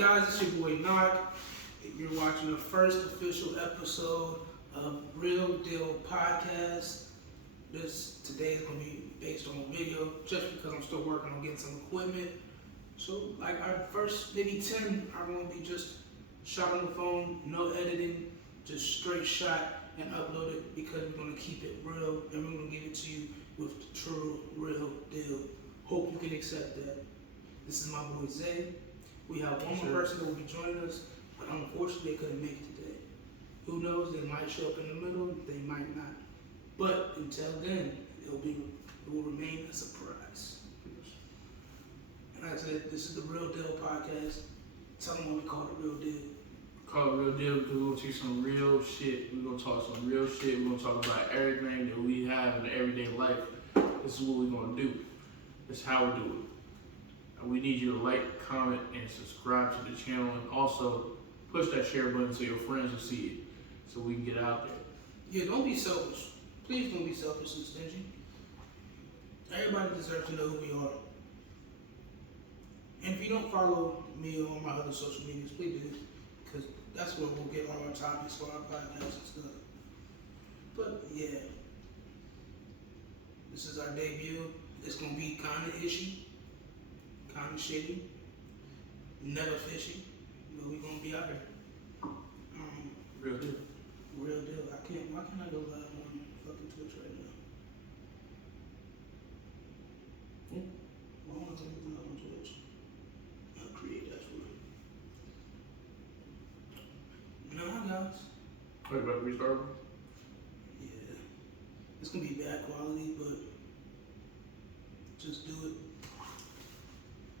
guys? It's your boy Knock. You're watching the first official episode of Real Deal Podcast. Today is going to be based on video, just because I'm still working on getting some equipment. So, like our first maybe 10 are going to be just shot on the phone, no editing, just straight shot and upload it, because we're going to keep it real and we're going to give it to you with the true, real deal. Hope you can accept that. This is my boy Zay. We have one more person that will be joining us, but unfortunately they couldn't make it today. Who knows? They might show up in the middle, they might not. But until then, it will remain a surprise. And like I said, this is the Real Deal Podcast. Tell them why we call it Real Deal. Call it Real Deal because we're going to teach some real shit. We're going to talk some real shit. We're going to talk about everything that we have in everyday life. This is what we're going to do. This is how we do it. We need you to like, comment, and subscribe to the channel, and also push that share button so your friends will see it, so we can get out there. Yeah, don't be selfish. Please don't be selfish and stingy. Everybody deserves to know who we are. And if you don't follow me on my other social medias, please do, because that's where we'll get all our topics for our podcast and stuff. But yeah, this is our debut. It's gonna be kind of ishy. Kind of shitty, never fishy, but we gonna be out here. Real deal. Real deal. Why can't I go live on fucking Twitch right now? Why won't I go live on Twitch? I'll create that for you. Nah, guys. Wait, about to restart? Yeah. It's gonna be bad quality, but just do it.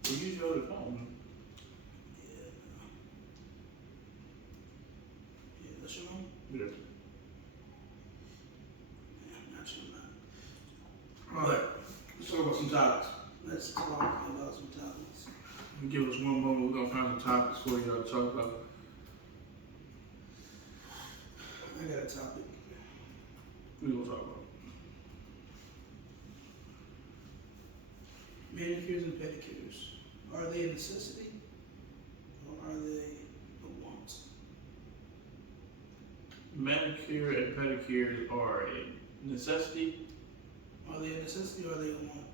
Well, use your other phone. Yeah. Yeah, that's your own? Yeah. Yeah, not your own. Alright, let's talk about some topics. Let's talk about some topics. Give us one moment, we're going to find some topics for y'all to talk about. I got a topic. We're going to talk about Manicures and pedicures. Are they a necessity or are they a want? manicure and pedicure are a necessity. Are they a necessity or are they a want?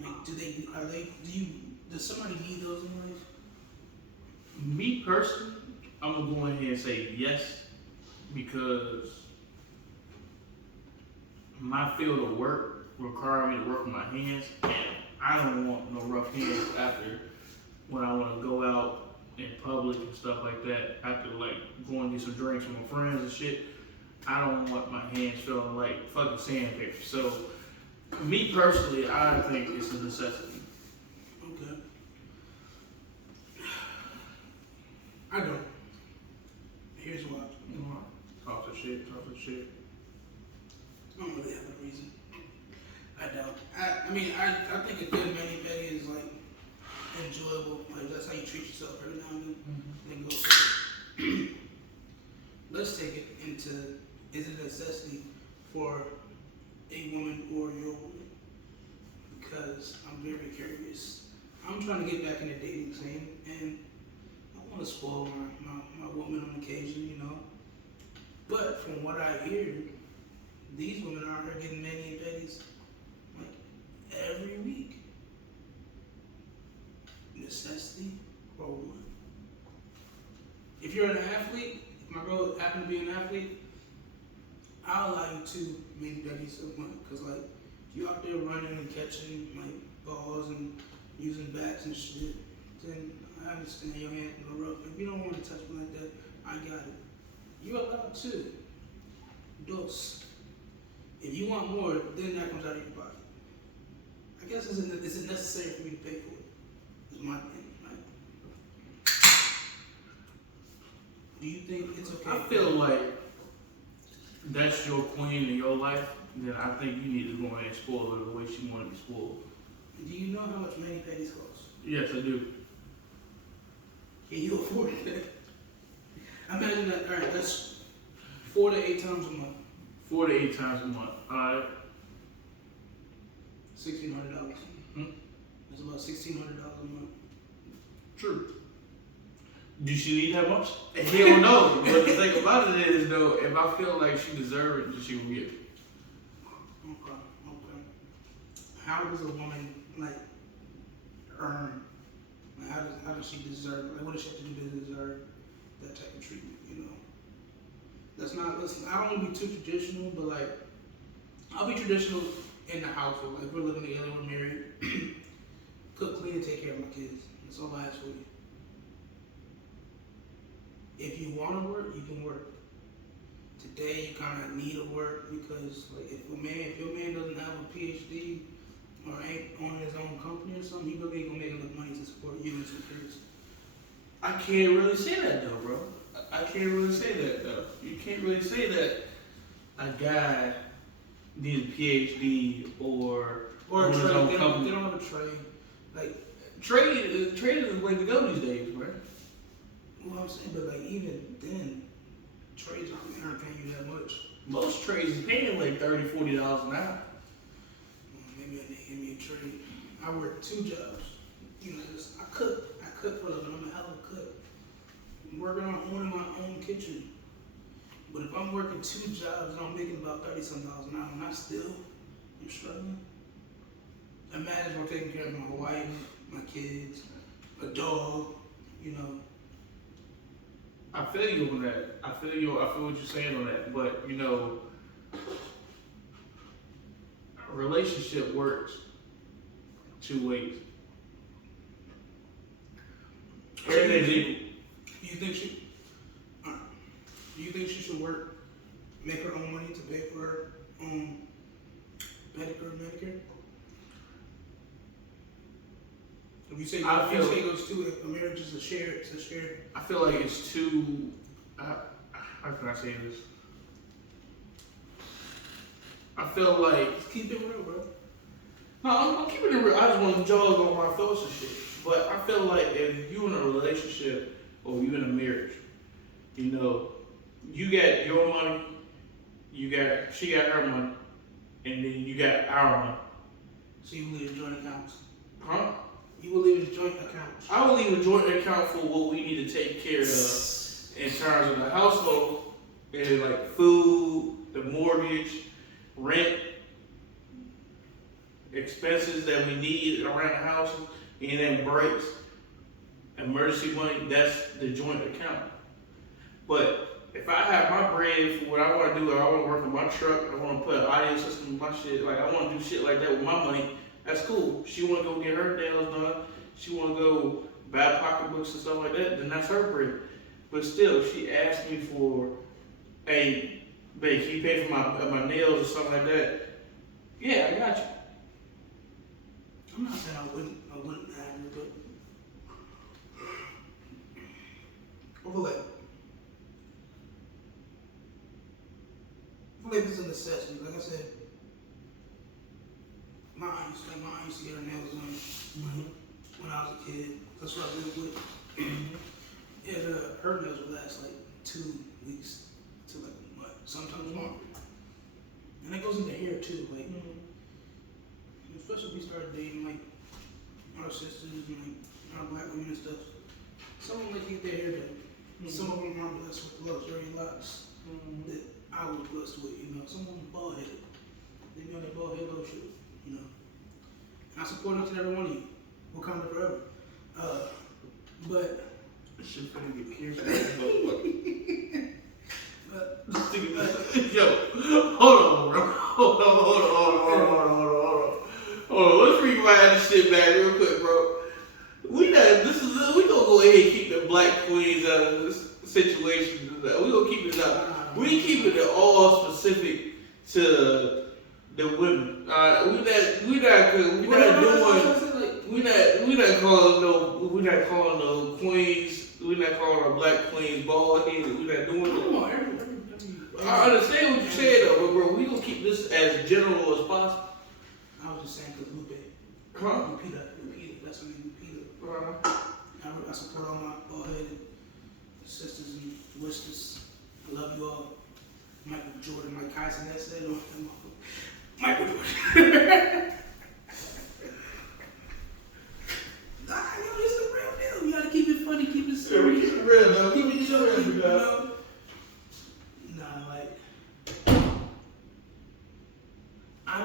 Like, does somebody need those in life? Me personally, I'm going to go ahead and say yes, because my field of work require me to work with my hands, and I don't want no rough hands after when I want to go out in public and stuff like that, after like going to get some drinks with my friends and shit. I don't want my hands feeling like fucking sandpaper. So me personally, I think it's a necessity. Okay. I don't. Here's why. Talk the shit. I don't really have a reason. I don't. I think a good mani-pedi is like enjoyable. Like that's how you treat yourself every now and then. Then go. Let's take it into, is it a necessity for a woman or your woman? Because I'm very curious. I'm trying to get back in the dating scene, and I want to spoil my woman on occasion, you know. But from what I hear, these women are out here getting mani-pedis like every week. Necessity or what? If you're an athlete, if my girl happen to be an athlete, I'll allow you to mani-pedis a month, because like you out there running and catching like balls and using bats and shit, then I understand your hands in the rough. If you don't want to touch me like that, I got it. You're allowed to. Dos. If you want more, then that comes out of your pocket. I guess is it necessary for me to pay for it? Is my opinion, right? Do you think it's okay? I feel like that's your queen in your life, then I think you need to go ahead and spoil her the way she want to be spoiled. Do you know how much mani-pedis cost? Yes, I do. Can you afford it? Imagine that. All right, that's 4 to 8 times a month. 4 to 8 times a month. All right. $1,600. That's about $1,600 a month. True. Do she need that much? Hell no. But the thing about it is, though, if I feel like she deserves it, then she will get it. Okay. How does a woman like earn? Like, how does she deserve? Like, what does she have to do to deserve that type of treatment? You know, that's not. Listen, I don't want to be too traditional, but like, I'll be traditional in the household. Like, we're living together, we're married. Cook, clean, and take care of my kids. That's all I ask for you. If you want to work, you can work. Today, you kind of need to work because, like, if your man doesn't have a PhD or ain't owning his own company or something, he really ain't gonna make enough money to support you and some kids. I can't really say that though, bro. I can't really say that though. You can't really say that a guy needs a PhD or Or a his trade. own They company. don't have a trade. Like, Trade is the way to go these days, bro. well, I'm saying, but like even then, trades aren't paying you that much. Most trades is paying like $30, $40 an hour. Well, maybe I need to give me a trade. I work 2 jobs. You know, I cook for a living. I'm a hell of a cook. I'm working on owning my own kitchen. But if I'm working 2 jobs and I'm making about $30-some an hour, and I'm struggling. Imagine I'm taking care of my wife, my kids, a dog, you know. I feel you on that. I feel what you're saying on that. But you know, a relationship works 2 ways. Everything's equal. Do you think she should work, make her own money to pay for her own pedicure and Medicare? If you say it goes to a marriage is a share, it's a share. I feel like it's too. How can I say this? I feel like. Just keep it real, bro. No, I'm keeping it real. I just want to jog on my thoughts and shit. But I feel like if you in a relationship or you in a marriage, you know, you got your money, she got her money, and then you got our money. So you believe in joint accounts? Huh? You believe in joint accounts? I will leave a joint account for what we need to take care of in terms of the household, and like food, the mortgage, rent, expenses that we need around the house, and then breaks, emergency money. That's the joint account. But if I have my bread for what I want to do, I want to work on my truck, I want to put an audio system in my shit, like I want to do shit like that with my money. That's cool. She want to go get her nails done. She want to go buy pocketbooks and stuff like that. Then that's her bread. But still, she asked me for, hey, babe, can you pay for my nails or something like that? Yeah, I got you. I'm not saying I wouldn't have it, but I feel like it's a necessity. Like I said, my aunt used to get her nails done when I was a kid. That's what I lived with. And her nails would last like 2 weeks to like a month, sometimes longer. And that goes into hair too, like especially if we start dating like our sisters and like our black women and stuff. Some of them like to get their hair done. Some of them aren't blessed with luxury locks that I was blessed with, you know. Some of them bald headed. They be on their bald head lotion, you know. And I support each and every one of you. Wakanda forever. But This shit finna get canceled. Yo, hold on, bro. Hold on. Let's rewind this shit back real quick, bro. We gonna go ahead and keep the black queens out of this situation. We gonna keep it out. We keeping it all specific to the women. We're not calling no queens. We're not calling our black queens bald headed. We're not doing that. I understand what you said though, but bro, we gonna keep this as general as possible. I was just saying because Lupe. Huh? Lupita, that's her name, Lupita. I support all my bald-headed sisters and listeners. I love you all. Michael Jordan, Mike Tyson, that said, Michael Jordan. Nah, yo, this is the real deal. You gotta keep real, though. Keep it Real, real, you bro. know? Nah, like, I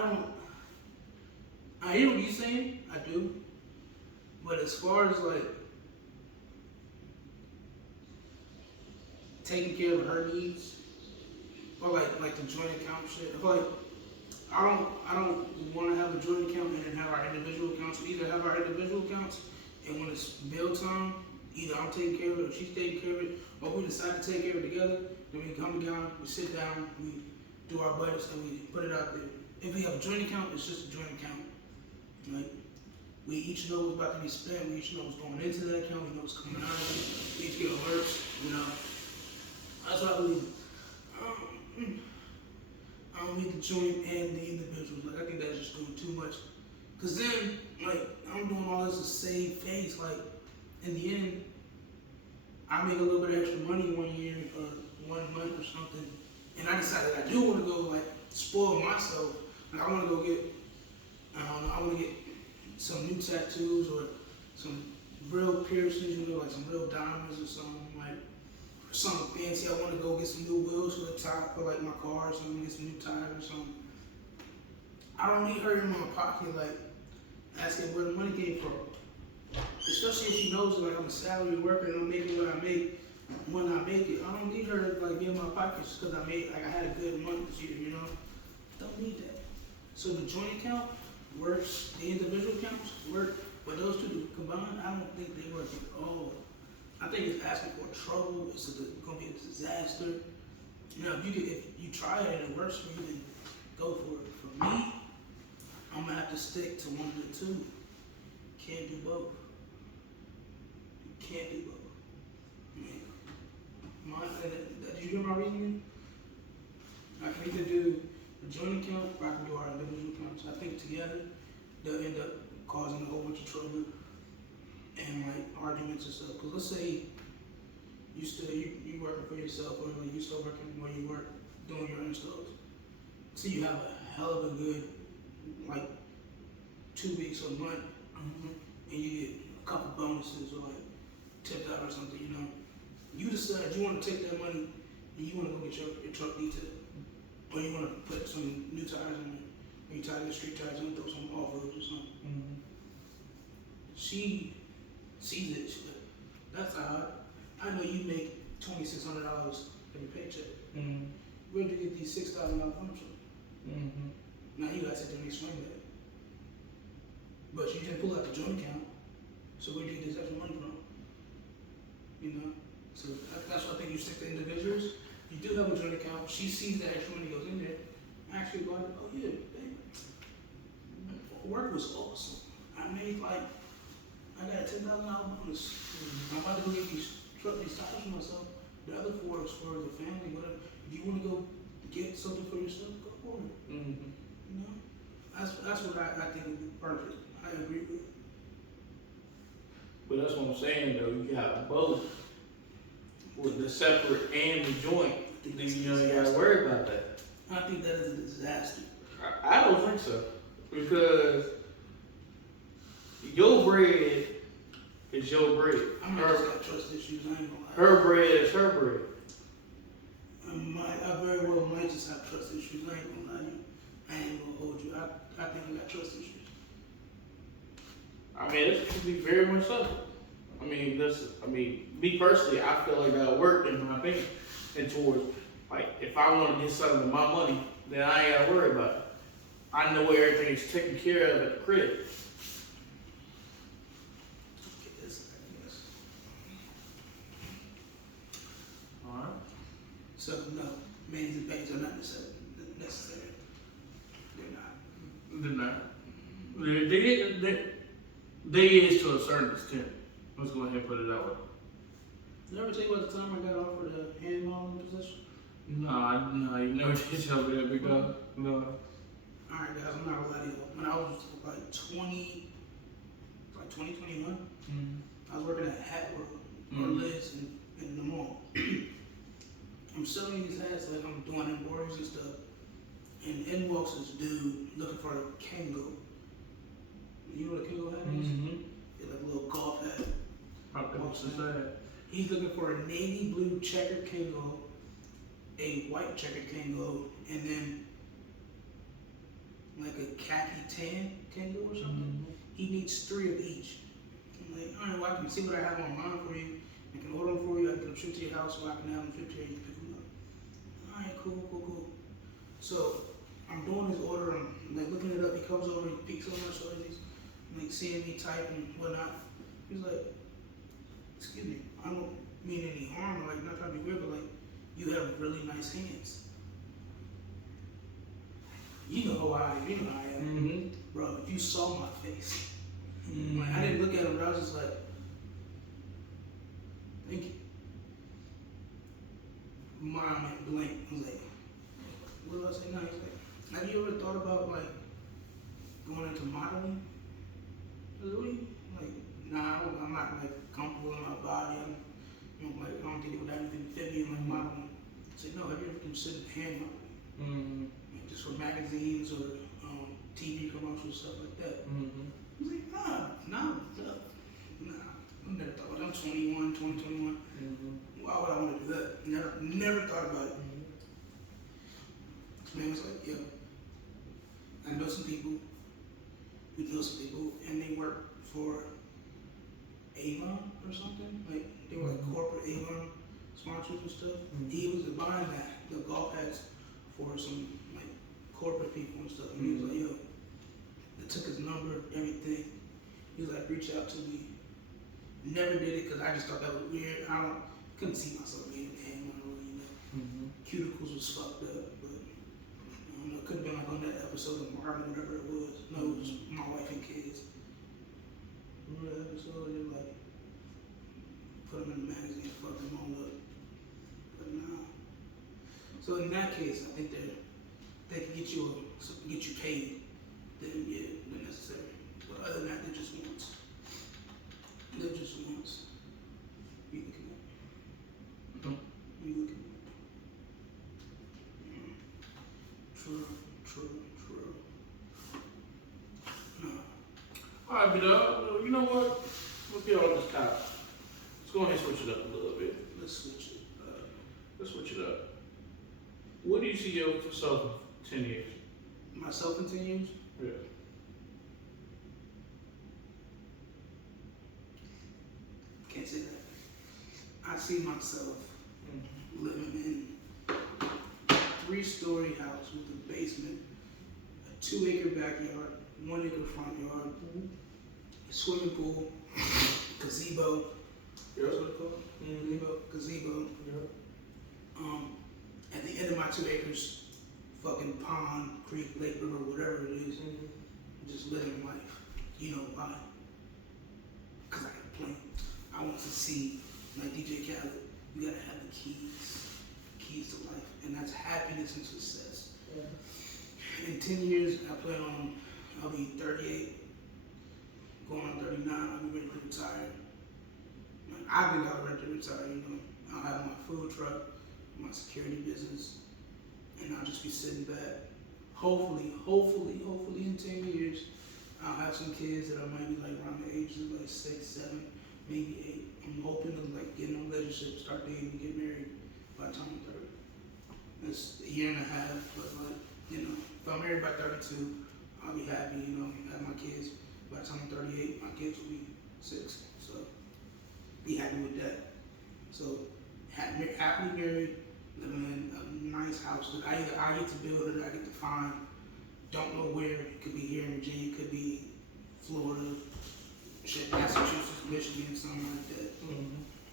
hear what you're saying, I do. But as far as like taking care of her needs, or like the joint account shit, I feel like I don't want to have a joint account and then have our individual accounts. We either have our individual accounts, and when it's bill time, either I'm taking care of it or she's taking care of it, or we decide to take care of it together. Then we come down, we sit down, we do our budgets, and we put it out there. If we have a joint account, it's just a joint account. Like, we each know what's about to be spent, we each know what's going into that account, we know what's coming out of it, we each get alerts, you know. That's what I believe. I don't need the joint and the individuals. Like, I think that's just doing too much. Cause then, like, I'm doing all this to save face. Like, in the end, I make a little bit of extra money one year or 1 month or something, and I decided I do want to go like spoil myself. Like, I want to go get, I don't know, I want to get some new tattoos or some real piercings, you know, like some real diamonds or something, like something fancy. I want to go get some new wheels for the top for like my car or something, get some new tires or something. I don't need her in my pocket, like asking where the money came from. Especially if she knows like I'm a salary worker and I'm making what I make when I make it. I don't need her like in my pocket just because I had a good month this year, you know? Don't need that. So the joint account works, the individual accounts work, but those two combined, I don't think they work at all. I think it's asking for trouble. It's going to be a disaster. You know, if you try it and it works for you, then go for it. For me, I'm gonna have to stick to one of the two. Can't do both. Can't do both. Did you hear my reasoning? I can either do a joint account or I can do our individual accounts. I think together they'll end up causing a whole bunch of trouble and like arguments and stuff. Cause let's say you working for yourself or like you still working where you work doing your installs. So you have a hell of a good like 2 weeks or a month, and you get a couple bonuses or like tipped out or something. You know, you decide you want to take that money and you want to go get your truck detailed, or you want to put some new tires on it, or you tie your street tires and throw some off roads or something. Mm-hmm. She sees it. She's like, that's odd. I know you make $2,600 every paycheck. Mm-hmm. Where'd you get these $6,000 from? Mm-hmm. Now you gotta sit there and explain that. But you didn't pull out the joint account, so where'd you get this extra money from? You know? So that's why I think you stick to individuals. You do have a joint account. She sees that extra money goes in there. Actually, like, oh yeah, babe, work was awesome. I made like, I got a $10,000 bonus. I'm about to go get these tires for myself. The other 4 is for the family, whatever. If you want to go get something for yourself, go for it. Mm-hmm. You know? That's what I think would be perfect. I agree with. But that's what I'm saying though, you got both with the separate and the joint. Then you ain't gotta worry about that. I think that is a disaster. I don't think so. Because your bread is your bread. I'm not just got trust issues, I ain't gonna lie. Her bread is her bread. I very well might just have trust issues, I ain't gonna lie to you. I ain't gonna hold you. I think I got trust issues. I mean, it could be very much so. Me personally, I feel like I work in my opinion. And towards, like, if I want to get something with my money, then I ain't gotta worry about it. I know where everything is taken care of at the crib. Okay, this, I guess. Alright. So, no, mains and bangs are not necessary. They're not. They're not. They is to a certain extent. Let's go ahead and put it that way. Did I ever tell you about the time I got offered a hand modeling position? Nah, you never did tell me that big dog. No. Alright guys, I'm not gonna lie to you. When I was like 2021, I was working at Hat World, or Liz in the mall. I'm selling these hats, like I'm doing embroideries and stuff. And in walks this dude looking for a Kango. You know what a Kango hat is? Mm-hmm. It's like a little golf hat. Probably what's that? He's looking for a navy blue checkered Kango, a white checkered Kango, and then like a khaki tan Kango or something. He needs 3 of each. I'm like, all right, well, I can see what I have online for you. I can order them for you. I can get them shipped to your house, so I can have them shipped here. You can pick them up. All right, cool. So I'm doing his order. I'm like looking it up. He comes over, he peeks on my shoulders, like seeing me type and whatnot. He's like, excuse me, I don't mean any harm, or like not trying to be weird, but like you have really nice hands. You know how I am, bro. If you saw my face, like, I didn't look at him, but I was just like, thank you. Mom went blank. I was like, what do I say now? He's like, have you ever thought about like going into modeling? Really? Like, nah, I'm not like comfortable in my body. I don't think it would have anything fit me in like modeling. I said, no, have you ever considered hand modeling? Like, just for magazines or TV commercials, stuff like that. He's like, nah. I never thought about it. I'm 21. Why would I want to do that? Never thought about it. This man was like, yo, I know some people and they work for Avon or something. Like, they were like corporate Avon sponsors and stuff. He was buying the golf hats for some like corporate people and stuff. And he was like, yo, they took his number, everything. He was like, reach out to me. Never did it because I just thought that was weird. Couldn't see myself being in the hand model, you know. Cuticles was fucked up, but I don't know, it could have been like on that episode of Martin, whatever it was. No, it was just my wife and kids. Remember that episode? They like put them in the magazine and fuck them all up. But nah. So in that case, I think they can get you paid. Then yeah, they're necessary. But other than that, they're just wants. They're just wants. You looking at? You looking at? True. Nah. Alright, B-Dog, you know what? Let's get on this topic. Let's go ahead and switch it up a little bit. Let's switch it up. What do you see yourself in 10 years? Myself in 10 years? Yeah. Can't say that. I see myself living in a 3-story house with a basement, a 2-acre backyard, 1-acre front yard, a swimming pool, gazebo. That's what it's called? Gazebo. At the end of my 2 acres, fucking pond, creek, lake, river, whatever it is, just living life. You know why? Because I can play. I want to see, like DJ Khaled, you gotta have the keys to life, and that's happiness and success. In 10 years, I plan on, I'll be 38, going on 39, I'll be ready to retire. I think I'll be ready to retire, you know. I'll have my food truck, my security business, and I'll just be sitting back. Hopefully in 10 years, I'll have some kids that I might be like around the ages of like 6, 7, maybe 8. I'm hoping to like get in a relationship, start dating, and get married by the time I'm 30. That's a year and a half, but like, you know, if I'm married by 32, I'll be happy, you know, have my kids. By the time I'm 38, my kids will be 6, so be happy with that. So, happily married, living in a nice house that I get to build it, I get to find. Don't know where. It could be here in Virginia, it could be Florida, shit, Massachusetts, Michigan, something like that.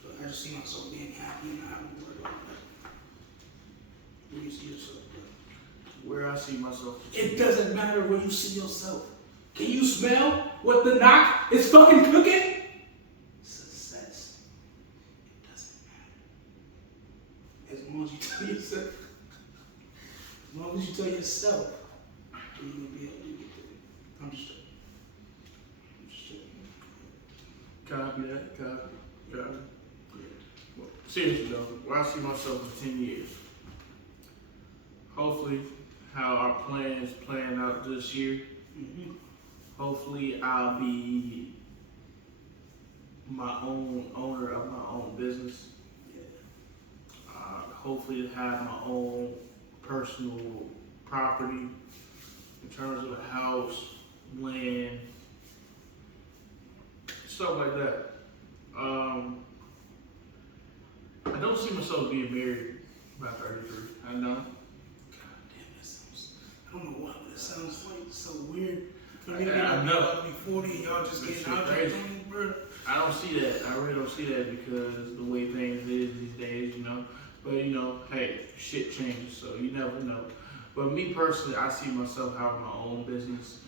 But I just see myself being happy and not having to worry about that. Where you see yourself? Where I see myself. It doesn't matter where you see yourself. Can you smell what the knock is fucking cooking? Success. It doesn't matter. As long as you tell yourself. As long as you tell yourself, you're gonna be able to get there. I'm just joking. Copy that. Copy. Well, seriously though, where I see myself in 10 years. Hopefully, how our plans playing out this year. Hopefully, I'll be my own owner of my own business. business. Hopefully to have my own personal property in terms of a house, land, stuff like that. I don't see myself being married by 33. I know. God damn, that sounds. I don't know why, but it sounds like so weird. I know. About to be 40 and y'all just getting out there, bro. I don't see that. I really don't see that because the way things is these days, you know. But you know, hey, shit changes, so you never know. But me personally, I see myself having my own business,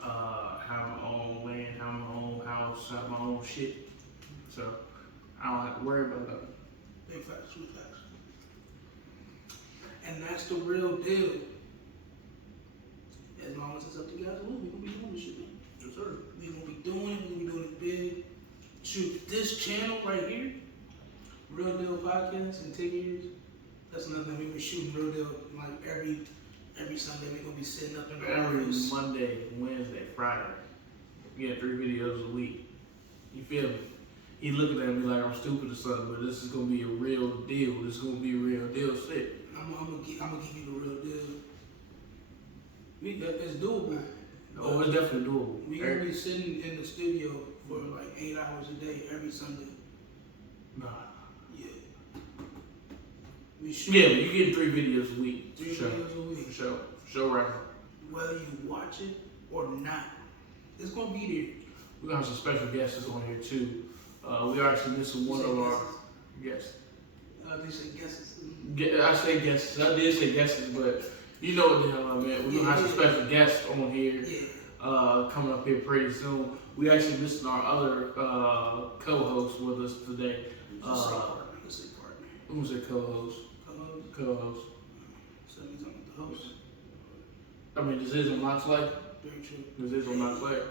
have my own land, have my own house, have my own shit. So I don't have to worry about that. Big facts, big facts. And that's the real deal. As long as it's up to guys, we're gonna be doing this shit, man. Yes, sir. We're gonna be doing it, we're gonna be doing it big. Shoot, this channel right here, Real Deal Podcast in 10 years, that's another thing. We were shooting Real Deal like every Sunday. We're gonna be sitting up in the Every office. Monday, Wednesday, Friday. We get 3 videos a week. You feel me? He looking at me like I'm stupid or something, but this is gonna be a real deal. This is gonna be real deal shit. I'm gonna give you the real deal. It's doable. Oh, it's definitely doable. We gonna be sitting in the studio for like 8 hours a day every Sunday. Nah. Yeah. We shoot. Yeah, but you get 3 videos a week. 3 For sure. videos a week. For sure. For sure right now. Whether you watch it or not, it's gonna be there. We're gonna have some special guests on here too. We are actually missing one of our guests. They say guesses. I say guests. I did say guests, but you know what the hell I meant. We're gonna have some special guests on here. Yeah. Coming up here pretty soon. We actually missing our other co-host with us today. Let's say partner. Who's a co-host? Co-host. Co-host. So he's talking about the host. I mean, this is on my slate. Very true. This is on my slate.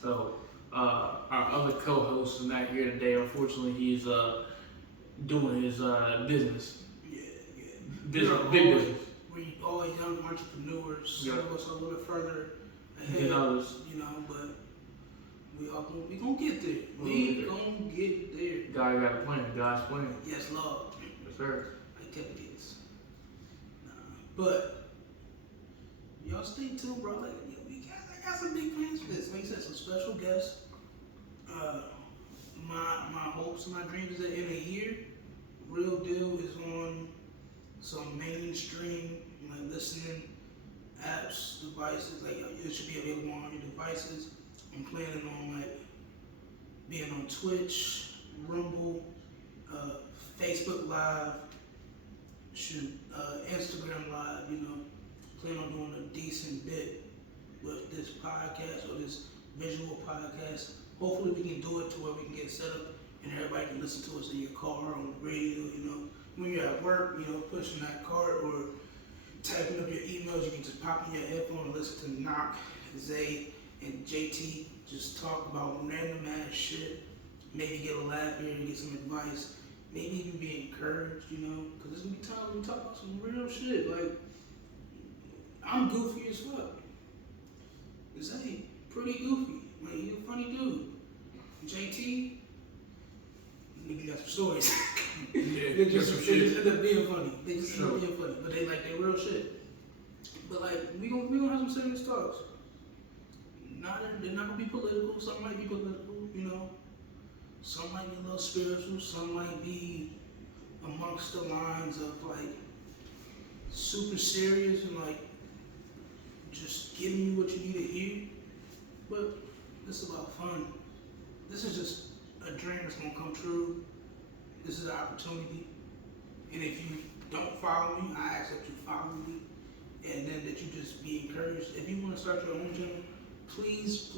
So our other co-host is not here today. Unfortunately, he's doing his business. Yeah. Business, big business. We're all young entrepreneurs. Some of us are a little bit further ahead, Than others. you know, but we gonna get there. We gonna get there. God got a plan. God's plan. Yes, Lord. Yes, sir. Like Kevin Gates. But y'all stay tuned, bro. Like, I got some big plans for this. Like I said, some special guests. My hopes and my dreams is that in a year, Real Deal is on some mainstream like listening apps, devices. Like it should be available on your devices. I'm planning on like being on Twitch, Rumble, Facebook Live, Instagram Live. You know, plan on doing a decent bit with this podcast or this visual podcast. Hopefully we can do it to where we can get set up and everybody can listen to us in your car, on the radio, you know. When you're at work, you know, pushing that cart or typing up your emails, you can just pop in your headphone and listen to Knock, Zay, and JT just talk about random ass shit. Maybe get a laugh here and get some advice. Maybe even be encouraged, you know, because there's gonna be times when we talk about some real shit. Like, I'm goofy as fuck. Zay, pretty goofy. Like, he's a funny dude. JT, nigga got some stories. they just end up being funny. They just end up being funny. But they real shit. But like, we gonna have some serious talks. They're not gonna be political. Some might be political, you know. Some might be a little spiritual. Some might be amongst the lines of like super serious and like just giving you what you need to hear. But this is about fun. This is just a dream that's gonna come true. This is an opportunity. And if you don't follow me, I ask that you follow me. And then that you just be encouraged. If you wanna start your own channel, please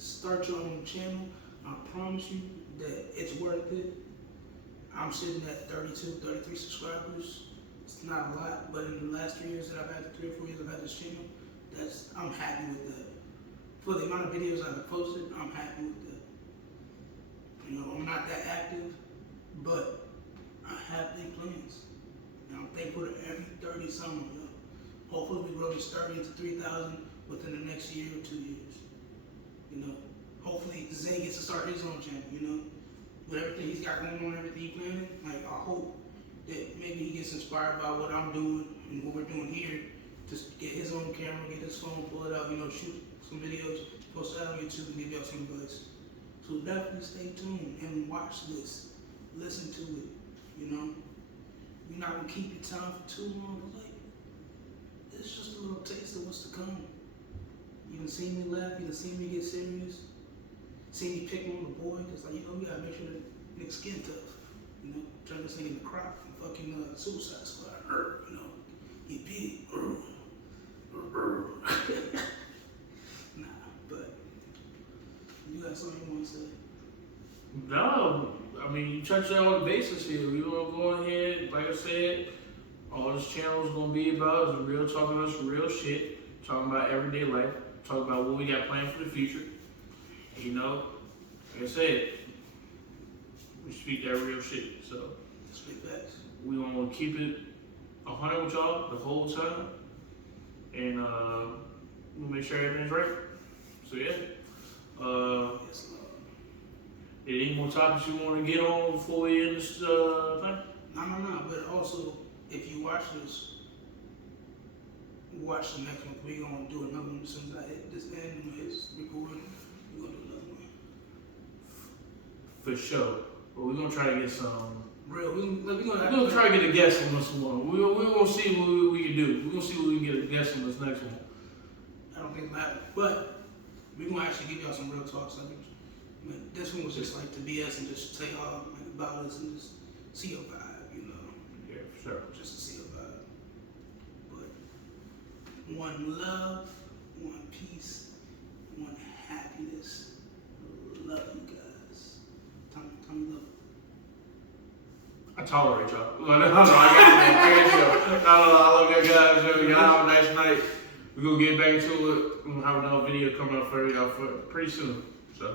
start your own channel. I promise you that it's worth it. I'm sitting at 32, 33 subscribers. It's not a lot, but in the last 3 years that I've had, 3 or 4 years I've had this channel, I'm happy with that. For the amount of videos I've posted, I'm happy with that. You know, I'm not that active, but I have big plans. And I'm thankful to every 30-something of y'all. Hopefully we grow this 30 into 3,000 within the next year or 2 years. You know, hopefully Zay gets to start his own channel, you know. with everything he's got going on, everything he's planning, like I hope that maybe he gets inspired by what I'm doing and what we're doing here. Just get his own camera, get his phone, pull it out, shoot some videos, post it out on YouTube and give y'all some advice. So definitely stay tuned and watch this. Listen to it, We're not gonna keep your time for too long, but it's just a little taste of what's to come. You done seen me laugh, you done seen me get serious, see me pick on the boy, cause we gotta make sure that nigga skin tough, turn this nigga into crop and fucking Suicide Squad, he big, nah, but you got something you wanna say? No, I mean, you touched on the basis here. We're going to go ahead, like I said, all this channel is going to be about is talking about some real shit, talking about everyday life, talking about what we got planned for the future. Like I said, we speak that real shit. So, Speak facts. we going to keep it 100 with y'all the whole time, and we'll make sure everything's right. So, yeah. Yes, Lord. Any more topics you want to get on before we end this thing? No. But also, if you watch this, watch the next one. We're going to do another one as soon as I hit this end and it's recording. We're going to do another one. For sure. But we're going to try to get some. Real. We're going to try to get a guest on this one. We're going to see what we can do. We're going to see what we can get a guest on this next one. I don't think it'll happen. But we're going to actually give y'all some real talk subjects. But this one was just like to BS and just tell y'all about us and just see your vibe, Yeah, for sure. Just to see your vibe. But one love, one peace, one happiness. Love you guys. Tommy love. I tolerate y'all. No, I got you. No, I love you guys. Y'all have a nice night. We're going to get back into it. We're going to have another video coming up for y'all pretty soon. So.